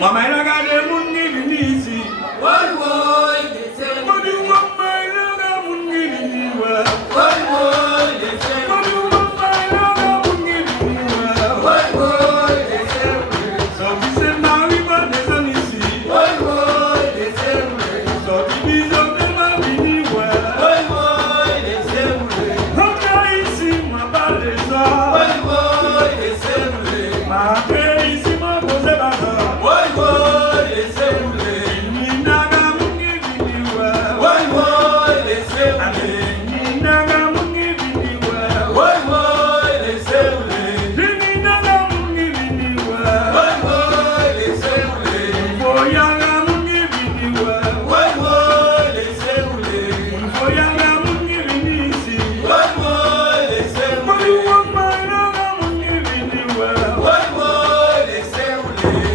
Mama ina gade mungi binisi. Woi woi lese. Madu mama ina gade mungi biniwa. Woi woi lese. Madu mama ina gade mungi biniwa. Woi woi lese. So bise mari ma desanisi. Woi woi lese. So bizo tema biniwa. Woi woi lese. Hoka isi mabaleza. Woi woi lese. Ma ke isi maboze baza. Woi woi lese. Ninaga mungi biniwa. Woi woi lese. Ninaga mungi biniwa. Woi woi lese. Ninaga mungi biniwa. Woi woi lese. Foyanga mungi biniwa. Woi woi lese. Foyanga mungi binisi. Woi woi lese. Mama inaga mungi biniwa. Woi woi lese.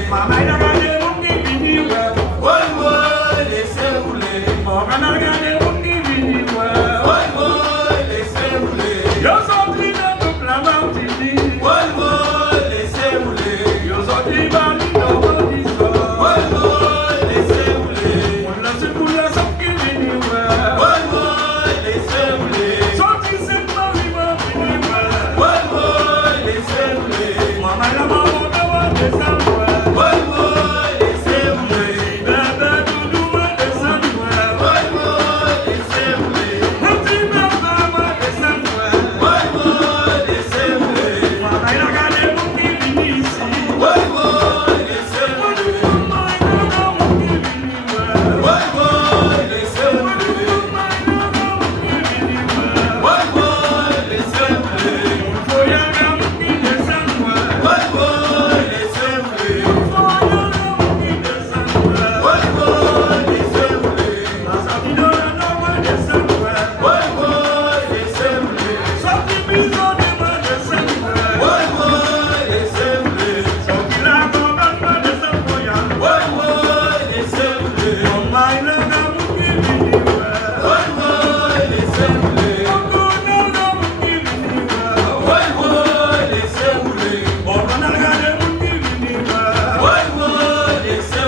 Mama inaga mungi biniwa. Woi woi lese. Mama inaga mungi biniwa. Woi woi lese. Yo sorti na la mountain. Woi woi lese. Yo sorti bali no bodiso. Woi woi lese. Wala se kula sokki biniwa. Woi woi lese. Sorti se biniwa biniwa. Woi woi lese. Mama ina mama dawa desanwa. Woi woi lese. Baba dudu ma desanwa. Woi woi lese. Hati baba ma desanwa. Woi woi lese. Mama ina gade mungi binisi. Woi woi lese. Mama ina mungi biniwa. Woi woi lese. Mama ina mungi biniwa. Woi woi lese. Foyanga mungi desanwa. Woi woi lese. Foyanga mungi desanwa. Woi woi lese. Asabidora no ma desanwa. Woi woi lese. Sorti bizo de ma desanwa. Woi woi lese. Sorti la goba ma desanwa ya. Woi woi lese. Mama ina mungi biniwa. Woi woi lese. Ogo na mungi biniwa. Woi woi lese. Ogo na gade mungi biniwa. Woi woi lese.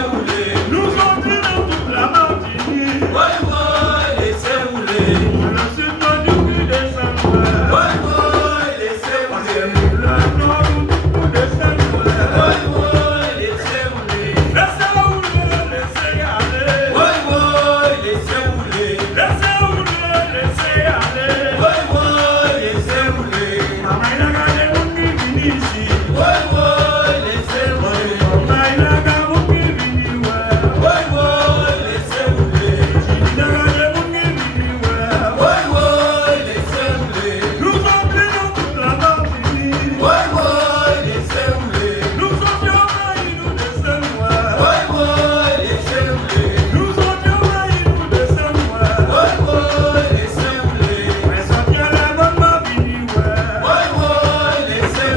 Nous sortis dans toute la matinée. Woi woi lese. On ne sait pas du qui descendre. Woi woi lese. Parce que le nord nous descendre. Woi woi lese. Laissez rouler, laissez aller. Woi woi lese. Laissez rouler, laissez aller. Woi woi lese. Mama ina gade mungi binisi. Woi woi lese. Mama ina gade mungi biniwa. Woi woi lese. Ina gade mungi biniwa. Woi woi lese. Nous sortis dans toute la matinée. Woi woi lese. Nous sortions et nous descendons. Woi woi lese. Nous sortions et nous descendons. Woi woi lese. Mais sortir la bonne ma biniwa. Woi woi lese.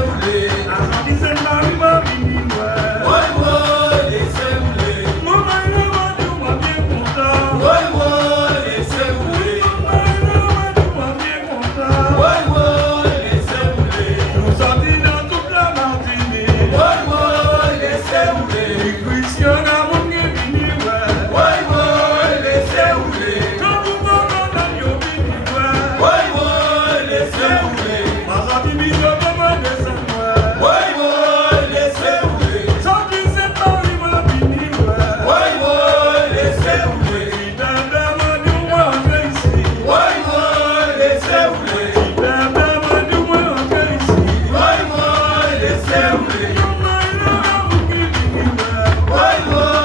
La sortie c'est ma biniwa. Woi woi lese. Mama ina madu ma bien content. Woi woi lese. Mama ina madu ma bien content. Woi woi lese. Nous sortis dans toute la matinée. Woi woi lese. Les Christians à mon biniwa. Woi woi lese. Quand vous m'entendez dans yo biniwa. Woi woi lese. Ma sortie biso ma descendre. Woi woi lese. Sortie c'est pas ma biniwa. Woi woi lese. Baba madu ma ici. Woi woi lese. Baba madu ma ici. Woi woi lese. Mama ina mungi biniwa. Woi woi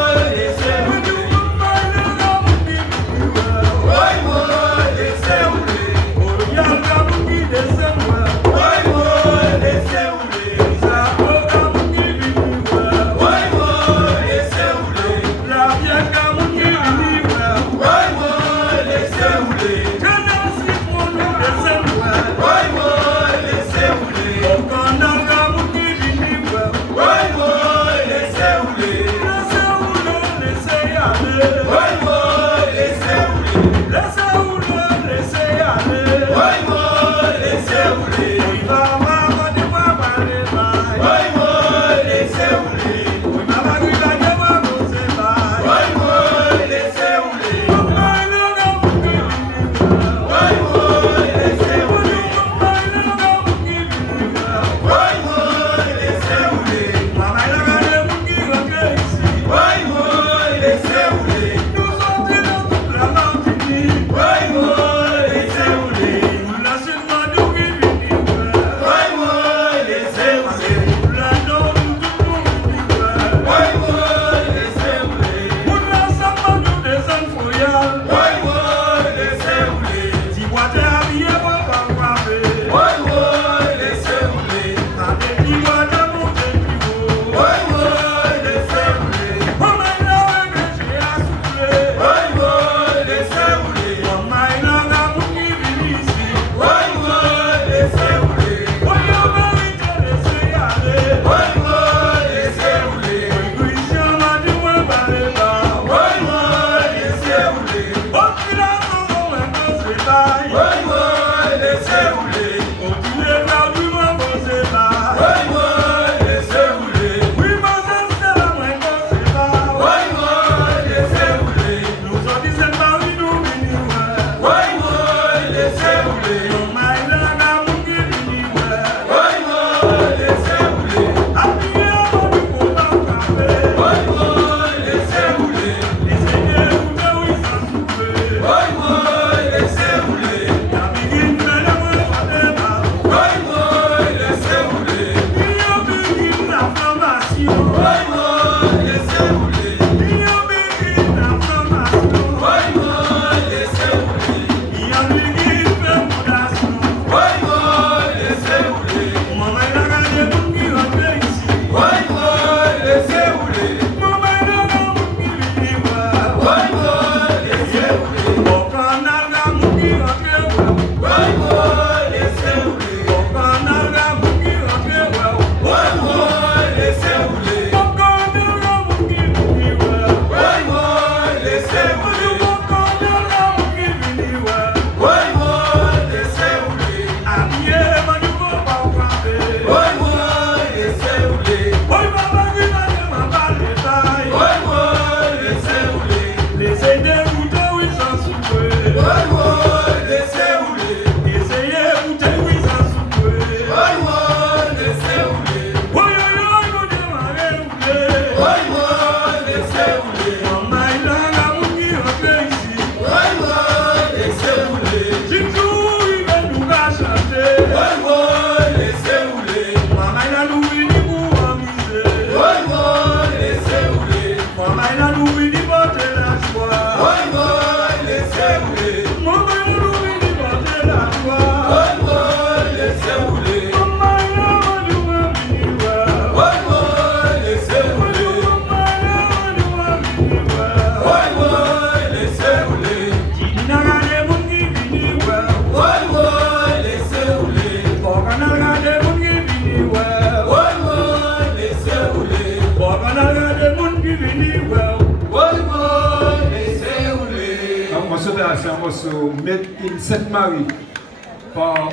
morceau Made in Sainte-Marie par